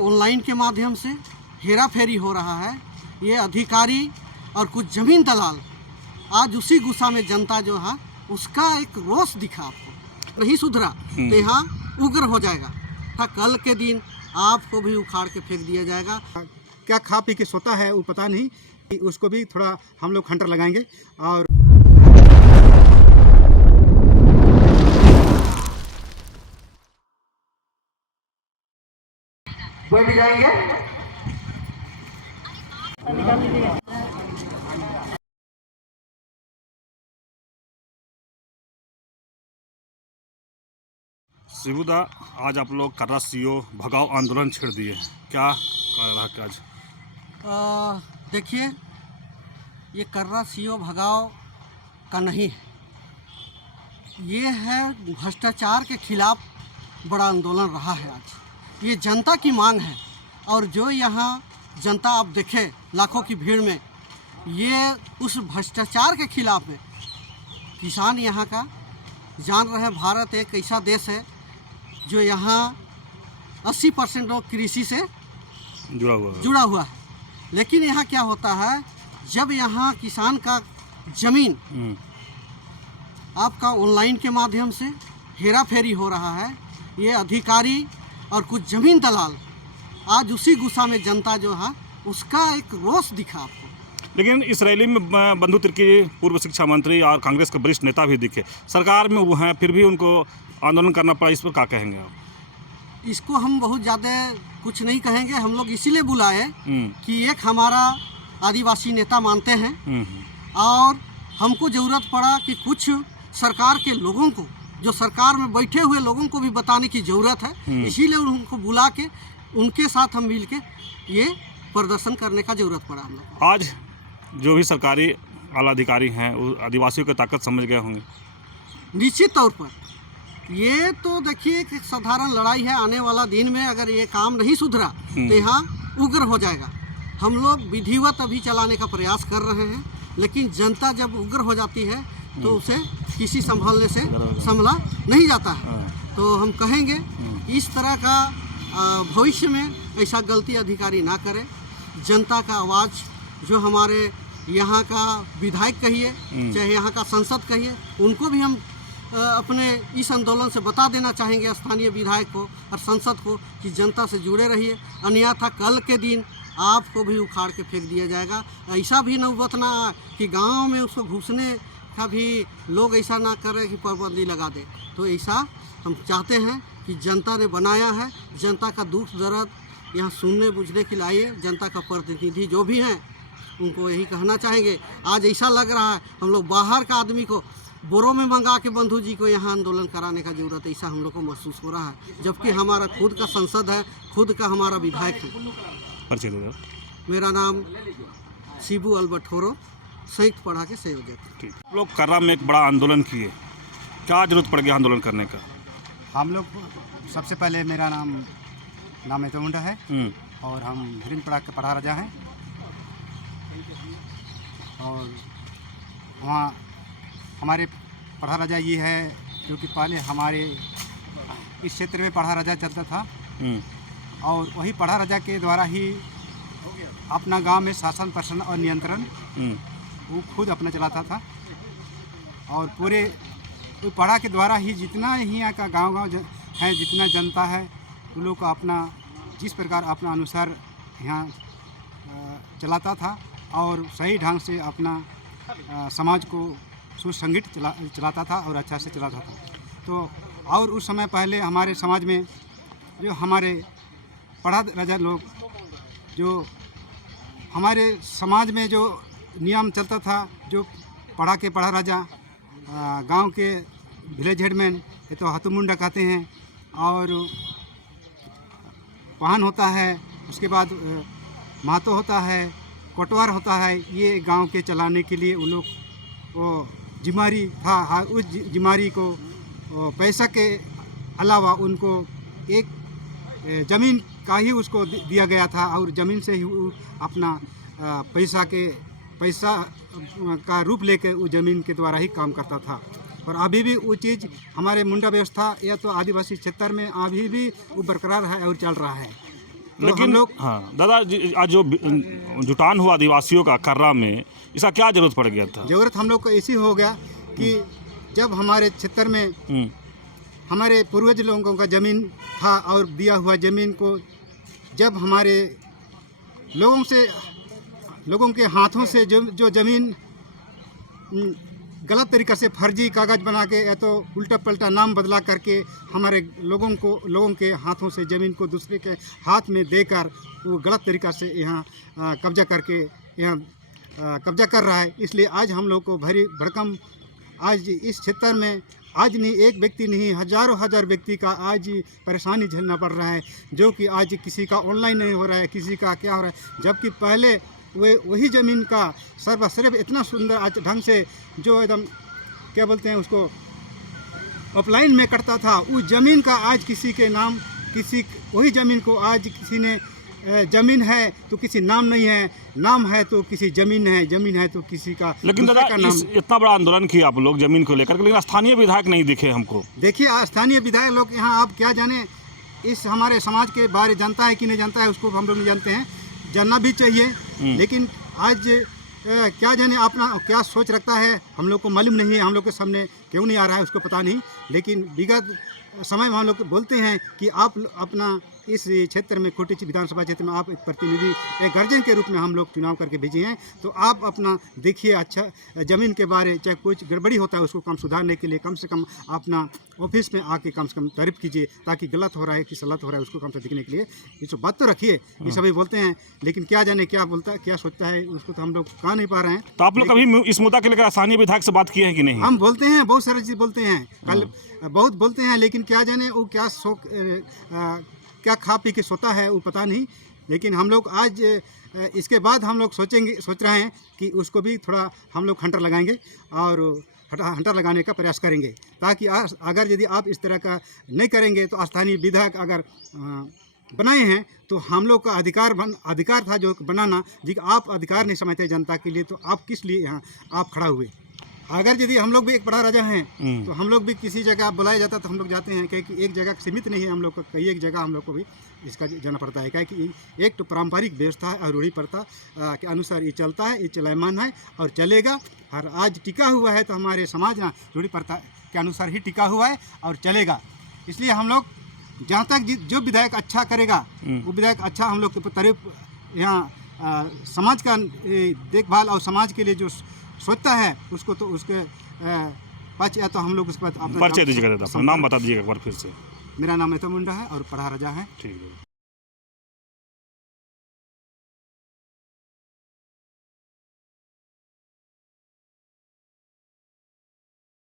Online के माध्यम से हेरा फेरी हो रहा है। ये अधिकारी और कुछ जमीन दलाल आज उसी गुस्सा में जनता जो है उसका एक रोष दिखा, आपको नहीं सुधरा तो यहाँ उग्र हो जाएगा था। कल के दिन आपको भी उखाड़ के फेंक दिया जाएगा। क्या खा पी के सोता है वो पता नहीं, उसको भी थोड़ा हम लोग खंटर लगाएंगे और बैठ जाएंगे। शिबूदा, आज आप लोग कर्रा सीओ भगाओ आंदोलन छेड़ दिए, क्या कर रहा है आज? देखिए, ये कर्रा सीओ भगाओ का नहीं है, ये है भ्रष्टाचार के खिलाफ बड़ा आंदोलन रहा है। आज ये जनता की मांग है और जो यहाँ जनता आप देखें लाखों की भीड़ में, ये उस भ्रष्टाचार के खिलाफ है। किसान यहाँ का जान रहे हैं, भारत एक ऐसा देश है जो यहाँ 80% लोग कृषि से जुड़ा हुआ है। लेकिन यहाँ क्या होता है, जब यहाँ किसान का जमीन आपका ऑनलाइन के माध्यम से हेरा फेरी हो रहा है, ये अधिकारी और कुछ जमीन दलाल आज उसी गुस्सा में जनता जो है उसका एक रोष दिखा, आपको। लेकिन इस रैली में बंधु तिर्की पूर्व शिक्षा मंत्री और कांग्रेस के वरिष्ठ नेता भी दिखे, सरकार में वो हैं, फिर भी उनको आंदोलन करना पड़ा। इस पर क्या कहेंगे आप? इसको हम बहुत ज़्यादा कुछ नहीं कहेंगे। हम लोग इसीलिए बुलाए कि एक हमारा आदिवासी नेता मानते हैं और हमको ज़रूरत पड़ा कि कुछ सरकार के लोगों को, जो सरकार में बैठे हुए लोगों को भी बताने की ज़रूरत है। इसीलिए उनको बुला के उनके साथ हम मिल के ये प्रदर्शन करने का ज़रूरत पड़ा हम लोग। आज जो भी सरकारी आला अधिकारी हैं वो आदिवासियों की ताकत समझ गए होंगे। निश्चित तौर पर ये तो देखिए कि साधारण लड़ाई है। आने वाला दिन में अगर ये काम नहीं सुधरा तो यहाँ उग्र हो जाएगा। हम लोग विधिवत अभी चलाने का प्रयास कर रहे हैं, लेकिन जनता जब उग्र हो जाती है तो उसे किसी संभालने से संभला नहीं जाता है। तो हम कहेंगे कि इस तरह का भविष्य में ऐसा गलती अधिकारी ना करें। जनता का आवाज़, जो हमारे यहाँ का विधायक कहिए चाहे यहाँ का संसद कहिए, उनको भी हम अपने इस आंदोलन से बता देना चाहेंगे, स्थानीय विधायक को और संसद को, कि जनता से जुड़े रहिए, अन्यथा कल के दिन आपको भी उखाड़ के फेंक दिया जाएगा। ऐसा भी नौबत ना कि गांव में उसको घुसने का भी लोग ऐसा ना करें कि पाबंदी लगा दे। तो ऐसा हम चाहते हैं कि जनता ने बनाया है, जनता का दुख दर्द यहाँ सुनने बुझने के लिए जनता का प्रतिनिधि जो भी हैं उनको यही कहना चाहेंगे। आज ऐसा लग रहा है हम लोग बाहर का आदमी को बोरों में मंगा के बंधु जी को यहाँ आंदोलन कराने का जरूरत है, ऐसा हम लोग को महसूस हो रहा है, जबकि हमारा खुद का संसद है, खुद का हमारा विधायक है। मेरा नाम शिबू अलबठोरो, संयुक्त पढ़ा के संयोजक। ठीक, लोग कर्रा में एक बड़ा आंदोलन किए, क्या जरूरत पड़ गया आंदोलन करने का? हम लोग सबसे पहले मेरा नाम एतमुंडा है और हम हिरिनपड़ा के पढ़ा राजा हैं और वहाँ हमारे पढ़ा राजा ये है क्योंकि पहले हमारे इस क्षेत्र में पढ़ा राजा चलता था और वही पढ़ा राजा के द्वारा ही अपना गांव में शासन प्रशासन और नियंत्रण वो खुद अपना चलाता था और पूरे वो पढ़ा के द्वारा ही जितना ही यहाँ का गांव है, जितना जनता है, उन लोग का अपना जिस प्रकार अपना अनुसार यहाँ चलाता था और सही ढंग से अपना समाज को सुसंगठित चलाता था और अच्छा से चलाता था। तो और उस समय पहले हमारे समाज में जो हमारे पढ़ा राजा लोग, जो हमारे समाज में जो नियम चलता था, जो पढ़ा राजा गांव के विलेज हेडमैन, ये तो हतमुंडा कहते हैं, और पान होता है, उसके बाद महतो होता है, कोटवार होता है। ये गांव के चलाने के लिए उन लोग वो जिम्मेदारी था। उस जिम्मेदारी को पैसा के अलावा उनको एक ज़मीन का ही उसको दिया गया था और ज़मीन से ही अपना पैसा का रूप लेकर उस ज़मीन के द्वारा ही काम करता था। और अभी भी वो चीज़ हमारे मुंडा व्यवस्था या तो आदिवासी क्षेत्र में अभी भी वो बरकरार है और चल रहा है। तो लेकिन हम लोग हाँ दादा जी, आज जो जुटान हुआ आदिवासियों का कर्रा में, इसका क्या जरूरत पड़ गया था? ज़रूरत हम लोग को ऐसी हो गया कि जब हमारे क्षेत्र में हमारे पूर्वज लोगों का ज़मीन था और दिया हुआ ज़मीन को जब हमारे लोगों के हाथों से जो ज़मीन गलत तरीक़ा से फर्जी कागज़ बना के या तो उल्टा पलटा नाम बदला करके हमारे लोगों के हाथों से ज़मीन को दूसरे के हाथ में देकर वो गलत तरीक़ा से यहाँ कब्जा करके यहाँ कब्जा कर रहा है। इसलिए आज हम लोग को भरी भड़कम आज इस क्षेत्र में आज नहीं एक व्यक्ति नहीं हज़ारों व्यक्ति का आज परेशानी झेलना पड़ रहा है, जो कि आज किसी का ऑनलाइन नहीं हो रहा है, किसी का क्या हो रहा है, जबकि पहले वही ज़मीन का सर्वश्रेष्ठ इतना सुंदर आज ढंग से जो एकदम क्या बोलते हैं उसको ऑफलाइन में करता था, उस ज़मीन का आज किसी के नाम वही ज़मीन को आज किसी ने ज़मीन है तो किसी नाम नहीं है, नाम है तो किसी ज़मीन है तो किसी का। लेकिन दादा इतना बड़ा आंदोलन किया आप लोग ज़मीन को लेकर, लेकिन स्थानीय विधायक नहीं दिखे हमको। देखिए स्थानीय विधायक लोग यहाँ आप क्या जाने इस हमारे समाज के बारे जानता है कि नहीं जानता है, उसको हम लोग नहीं जानते हैं, जानना भी चाहिए। लेकिन आज क्या जाने अपना क्या सोच रखता है हम लोग को मालूम नहीं है, हम लोग के सामने क्यों नहीं आ रहा है उसको पता नहीं। लेकिन विगत समय में हम लोग बोलते हैं कि आप अपना इस क्षेत्र में कोटी विधानसभा क्षेत्र में आप एक प्रतिनिधि एक गार्जियन के रूप में हम लोग चुनाव करके भेजे हैं, तो आप अपना देखिए अच्छा ज़मीन के बारे चाहे कुछ गड़बड़ी होता है उसको कम सुधारने के लिए कम से कम अपना ऑफिस में आके कम से कम तारीफ कीजिए, ताकि गलत हो रहा है कि सलत हो रहा है उसको कम से दिखने के लिए ये सब बात तो रखिए। ये सभी बोलते हैं लेकिन क्या जाने क्या बोलता है क्या सोचता है उसको तो हम लोग कह नहीं पा रहे हैं। तो आप लोग कभी इस मुद्दा के लेकर स्थानीय विधायक से बात किए हैं कि नहीं? हम बोलते हैं, बहुत सारी चीज़ बोलते हैं, कल बहुत बोलते हैं, लेकिन क्या जाने वो क्या क्या खा पी के सोता है वो पता नहीं। लेकिन हम लोग आज इसके बाद हम लोग सोच रहे हैं कि उसको भी थोड़ा हम लोग हंटर लगाएंगे और हंटर लगाने का प्रयास करेंगे, ताकि अगर यदि आप इस तरह का नहीं करेंगे तो स्थानीय विधायक अगर बनाए हैं तो हम लोग का अधिकार था जो बनाना, जी आप अधिकार नहीं समझते जनता के लिए, तो आप किस लिए यहाँ आप खड़ा हुए। अगर यदि हम लोग भी एक बड़ा राजा हैं तो हम लोग भी किसी जगह बुलाया जाता तो हम लोग जाते हैं, क्योंकि एक जगह सीमित नहीं है, हम लोग को कई एक जगह हम लोग को भी इसका जाना पड़ता है, क्योंकि एक तो पारंपरिक व्यवस्था है और रूढ़ी प्रथा के अनुसार ये चलता है, ये चलायमान है और चलेगा। हर आज टिका हुआ है तो हमारे समाज ना रूढ़ी प्रथा के अनुसार ही टिका हुआ है और चलेगा। इसलिए हम लोग जहाँ तक जो विधायक अच्छा करेगा वो विधायक अच्छा हम लोग के तारीफ यहाँ समाज का देखभाल और समाज के लिए जो सोचता है उसको तो उसके पक्ष या तो हम लोग उसके बाद परिचय दीजिएगा दादा, अपना नाम बता दीजिएगा एक बार फिर से। मेरा नाम नेता मुंडा है और पढ़ा राजा है। ठीक है।